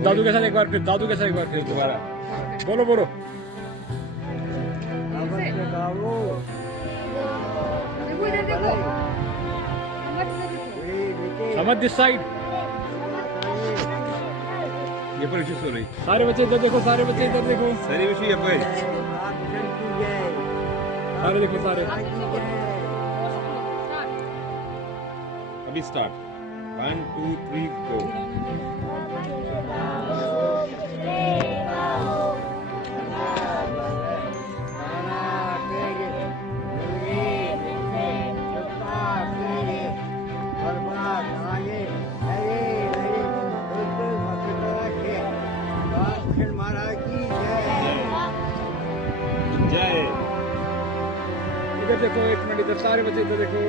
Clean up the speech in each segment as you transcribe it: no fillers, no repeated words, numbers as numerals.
अब दादू के साथ एक बार फिर, दादू के साथ एक बार फिर दोबारा बोलो बोलो। देखो इधर देखो, समझ दिस साइड। ये पर विशेष हो रही, सारे बच्चे इधर देखो, सारे बच्चे इधर देखो, सारे विषय पे सारे देखो सारे। अभी स्टार्ट 1 2 3 4। जय। इधर देखो, एक मिनट, इधर सारे बच्चे इधर देखो,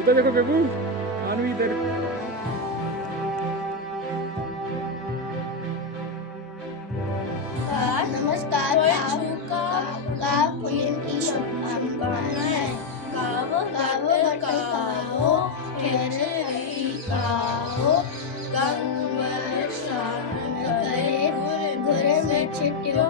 इधर देखो बेबू, आनवी इधर। नमस्कार, गाव पूनम की शुभकामनाएं। गावो गटे गावो, केरली गावो, गंगा स्नान करे, घरे में छिटियों